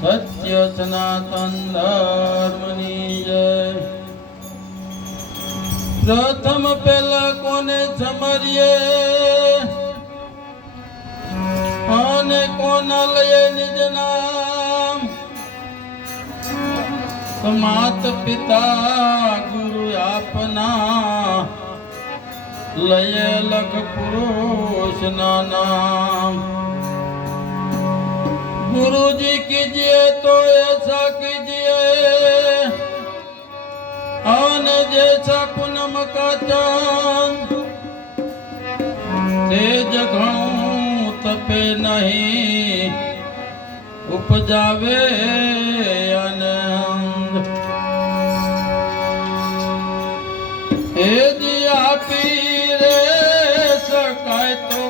સત્ય સનાતન ધર્મની જય. પ્રથમ પેલા કોને સમરીએ અને કોના લઈએ નિજ નામ. માત પિતા ગુરુ આપના લઈએ લખ પુરુષ ના નામ. गुरुजी कीजिए तो ऐसा कीजिए आन जैसा पूनम का चांद. तेज घणो तपे नहीं उपजावे आनंद. हे जी आपी रे सकाय तो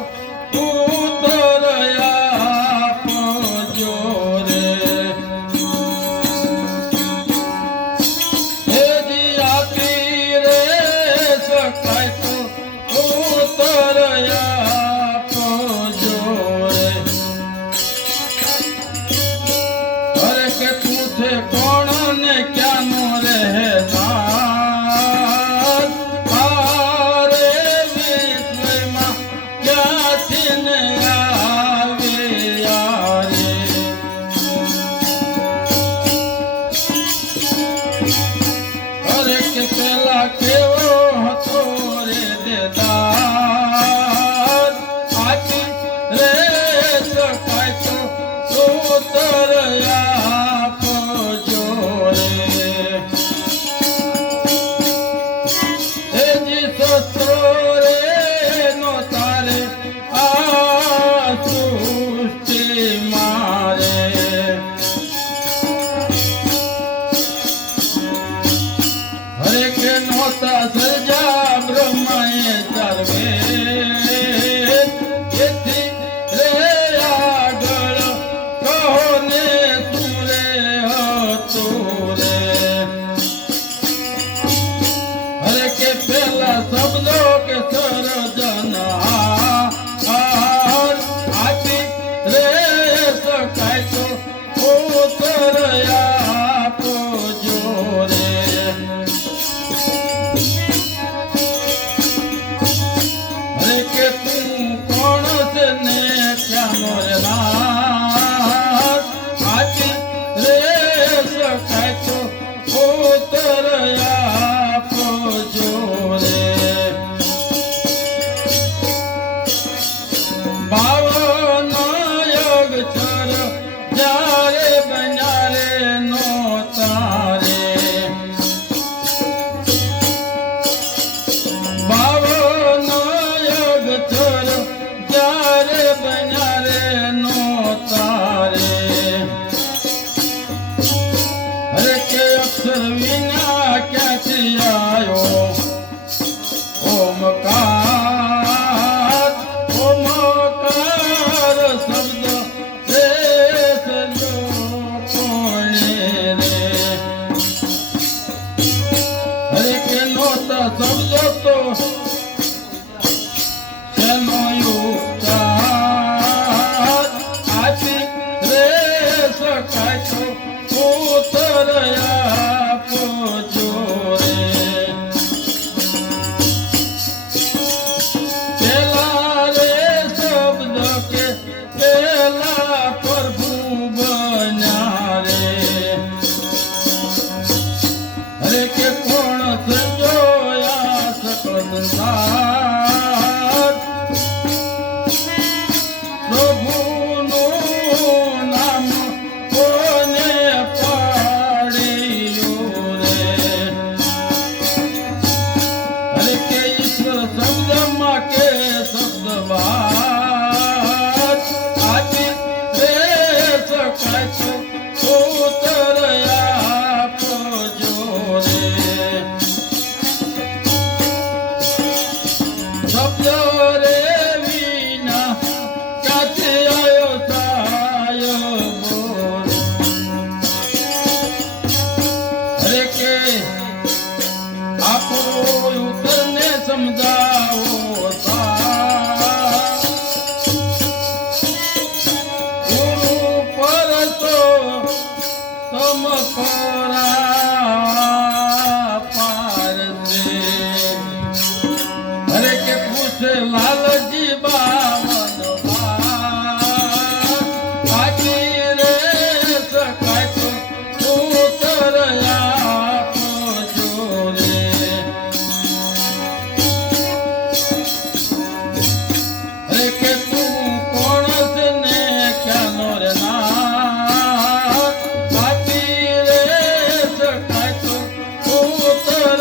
સો તમ કોરા પાર છે અરે કે પૂછે લાલજી બાવન બાકી રે શકાય તો ઉત્તર આપજો રે અરે કે તું કોણ છે ને ક્યાંનો રે ના બાકી રે શકાય તો ઉત્તર